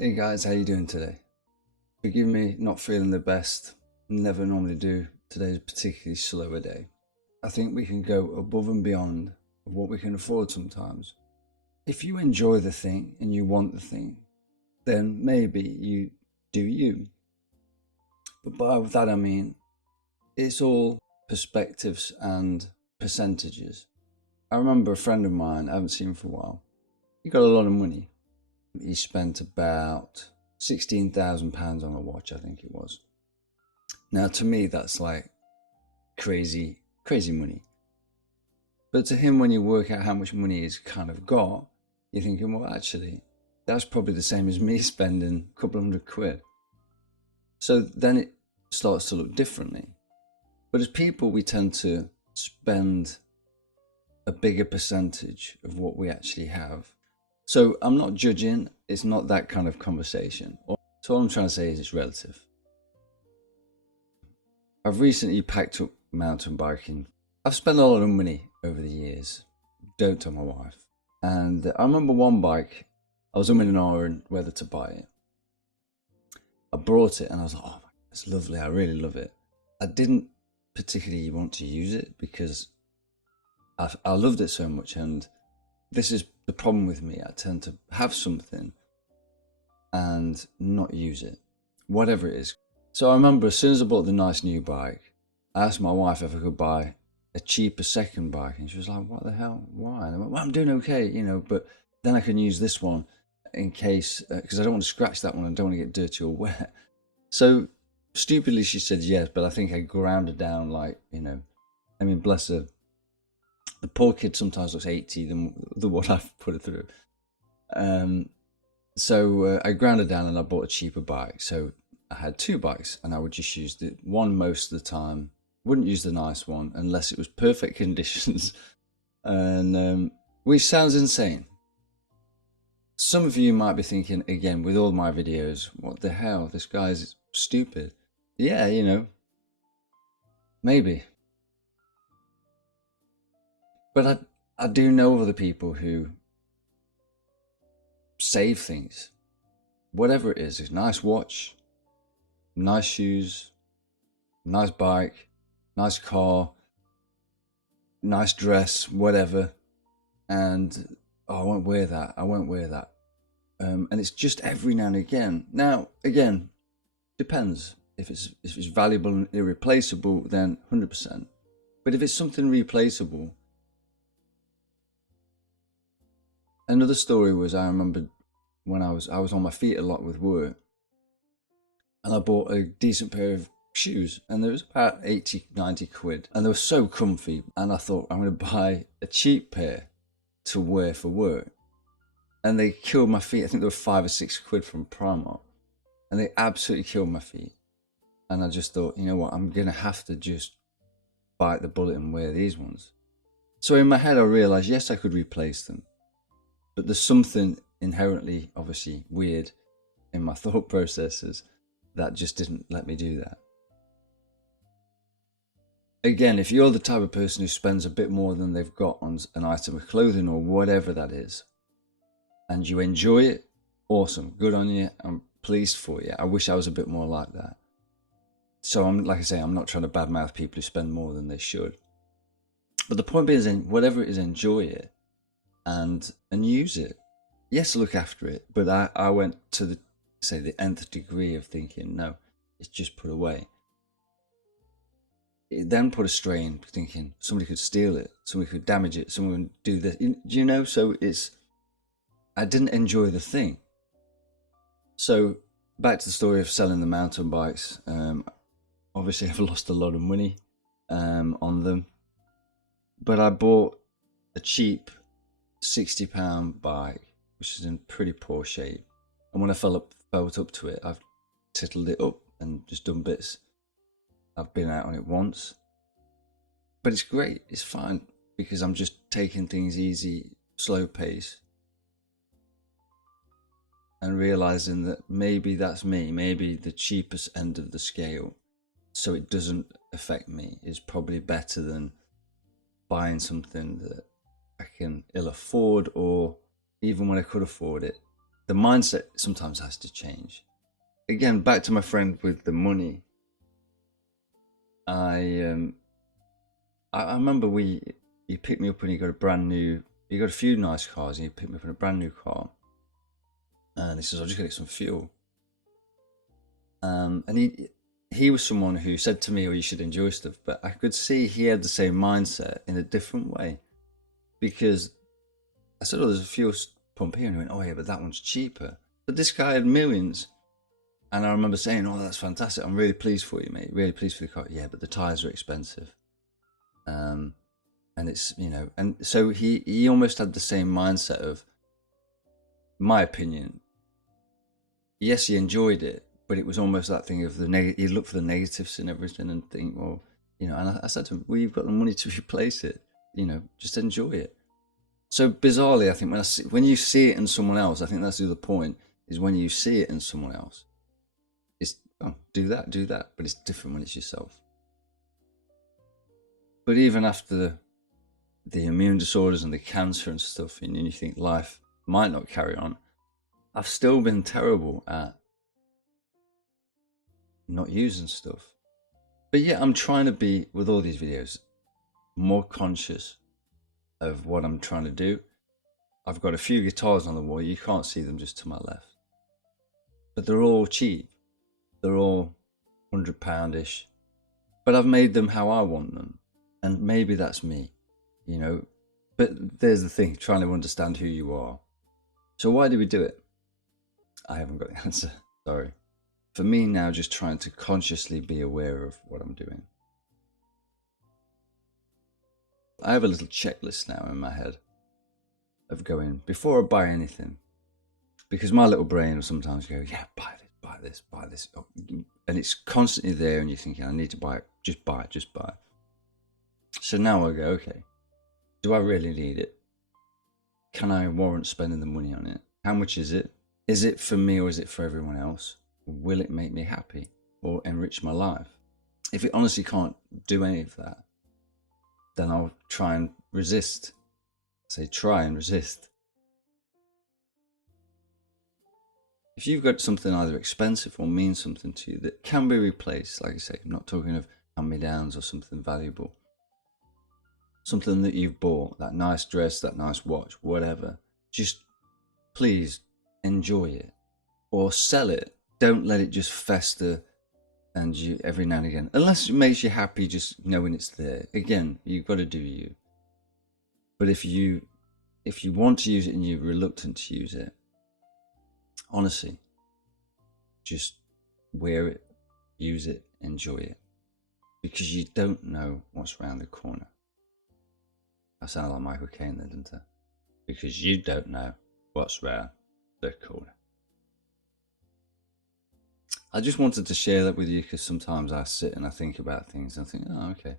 Hey guys, how you doing today? Forgive me not feeling the best. Never normally do. Today's a particularly slower day. I think we can go above and beyond of what we can afford sometimes. If you enjoy the thing and you want the thing, then maybe you do you. But by that I mean it's all perspectives and percentages. I remember a friend of mine I haven't seen for a while. He got a lot of money. He spent about £16,000 on a watch, I think it was. Now, to me, that's like crazy, crazy money. But to him, when you work out how much money he's kind of got, you're thinking, well, actually, that's probably the same as me spending a couple £100. So then it starts to look differently. But as people, we tend to spend a bigger percentage of what we actually have. So I'm not judging, it's not that kind of conversation. So all I'm trying to say is it's relative. I've recently packed up mountain biking. I've spent a lot of money over the years, don't tell my wife. And I remember one bike, I was umming and ahhing whether to buy it. I brought it and I was like, oh, it's lovely, I really love it. I didn't particularly want to use it because I loved it so much, and this is the problem with me. I tend to have something and not use it, whatever it is. So I remember as soon as I bought the nice new bike, I asked my wife if I could buy a cheaper second bike, and she was like, what the hell, why? And I went, well, I'm doing okay, but then I can use this one in case, because I don't want to scratch that one and don't want to get dirty or wet. So stupidly she said yes, but I think I ground her down like, I mean, bless her. The poor kid sometimes looks 80 than what I've put her through. So I ground her down and I bought a cheaper bike. So I had two bikes and I would just use the one most of the time. Wouldn't use the nice one unless it was perfect conditions. And which sounds insane. Some of you might be thinking, again, with all my videos, what the hell? This guy's stupid. Yeah, maybe. But I do know other people who save things. Whatever it is, a nice watch, nice shoes, nice bike, nice car, nice dress, whatever. And oh, I won't wear that. I won't wear that. And it's just every now and again. Now, again, depends. If it's valuable and irreplaceable, then 100%. But if it's something replaceable, another story was I remember when I was on my feet a lot with work, and I bought a decent pair of shoes, and they was about 80, 90 quid, and they were so comfy. And I thought I'm going to buy a cheap pair to wear for work, and they killed my feet. I think they were 5 or 6 quid from Primark, and they absolutely killed my feet. And I just thought, you know what, I'm going to have to just bite the bullet and wear these ones. So in my head I realized, yes, I could replace them, but there's something inherently obviously weird in my thought processes that just didn't let me do that. Again, if you're the type of person who spends a bit more than they've got on an item of clothing or whatever that is, and you enjoy it, awesome, good on you, I'm pleased for you. I wish I was a bit more like that. So like I say, I'm not trying to badmouth people who spend more than they should. But the point being is, whatever it is, enjoy it and use it. Yes, look after it, but I went to the nth degree of thinking, no, it's just put away. It then put a strain, thinking somebody could steal it, somebody could damage it, someone would do this. So I didn't enjoy the thing. So back to the story of selling the mountain bikes. Obviously, I've lost a lot of money on them, but I bought a cheap £60 bike, which is in pretty poor shape. And when I felt up to it, I've tittled it up and just done bits. I've been out on it once, but it's great. It's fine because I'm just taking things easy, slow pace, and realizing that maybe that's me. Maybe the cheapest end of the scale, so it doesn't affect me, is probably better than buying something that I can ill afford, or even when I could afford it, the mindset sometimes has to change. Again, back to my friend with the money. I remember he picked me up and he got a few nice cars, and he picked me up in a brand new car. And he says, I'll just get some fuel. And he was someone who said to me, oh, you should enjoy stuff. But I could see he had the same mindset in a different way. Because I said, oh, there's a fuel pump here. And he went, oh, yeah, but that one's cheaper. But this guy had millions. And I remember saying, oh, that's fantastic. I'm really pleased for you, mate. Really pleased for the car. Yeah, but the tyres are expensive. And it's, and so he almost had the same mindset of, my opinion, yes, he enjoyed it, but it was almost that thing of he'd look for the negatives in everything and think, well, and I said to him, well, you've got the money to replace it, just enjoy it. So bizarrely, I think when you see it in someone else, I think that's the other point, is when you see it in someone else, it's, oh, do that, but it's different when it's yourself. But even after the immune disorders and the cancer and stuff, and you think life might not carry on, I've still been terrible at not using stuff. But yeah, I'm trying to be, with all these videos, more conscious of what I'm trying to do. I've got a few guitars on the wall. You can't see them just to my left. But they're all cheap. They're all £100-ish. But I've made them how I want them. And maybe that's me, But there's the thing, trying to understand who you are. So why do we do it? I haven't got the answer, sorry. For me now, just trying to consciously be aware of what I'm doing. I have a little checklist now in my head of going, before I buy anything, because my little brain will sometimes go, yeah, buy this. And it's constantly there and you're thinking, I need to buy it, just buy it. So now I go, okay, do I really need it? Can I warrant spending the money on it? How much is it? Is it for me or is it for everyone else? Will it make me happy or enrich my life? If it honestly can't do any of that, then I'll try and resist. Try and resist. If you've got something either expensive or means something to you that can be replaced, like I say, I'm not talking of hand-me-downs or something valuable, something that you've bought, that nice dress, that nice watch, whatever, just please enjoy it or sell it. Don't let it just fester and you every now and again, unless it makes you happy just knowing it's there. Again, you've got to do you. But if you want to use it and you're reluctant to use it, honestly, just wear it, use it, enjoy it, because you don't know what's around the corner. I sound like Michael Caine there, didn't I? Because you don't know what's around the corner. I just wanted to share that with you because sometimes I sit and I think about things and I think, oh, okay,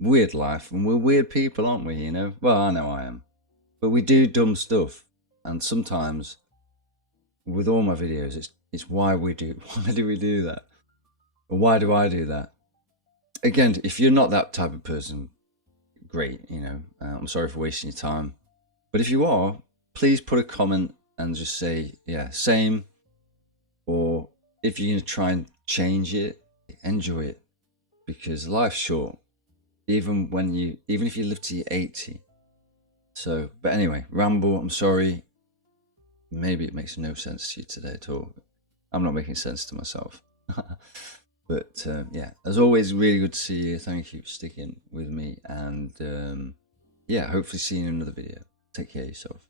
weird life, and we're weird people, aren't we? Well, I know I am, but we do dumb stuff, and sometimes with all my videos, it's why we do that, or why do I do that? Again, if you're not that type of person, great, I'm sorry for wasting your time, but if you are, please put a comment and just say, yeah, same, or if you're going to try and change it, enjoy it, because life's short, even if you live to your 80. So, but anyway, ramble, I'm sorry. Maybe it makes no sense to you today at all. I'm not making sense to myself. But yeah, as always, really good to see you. Thank you for sticking with me. And yeah, hopefully see you in another video. Take care of yourself.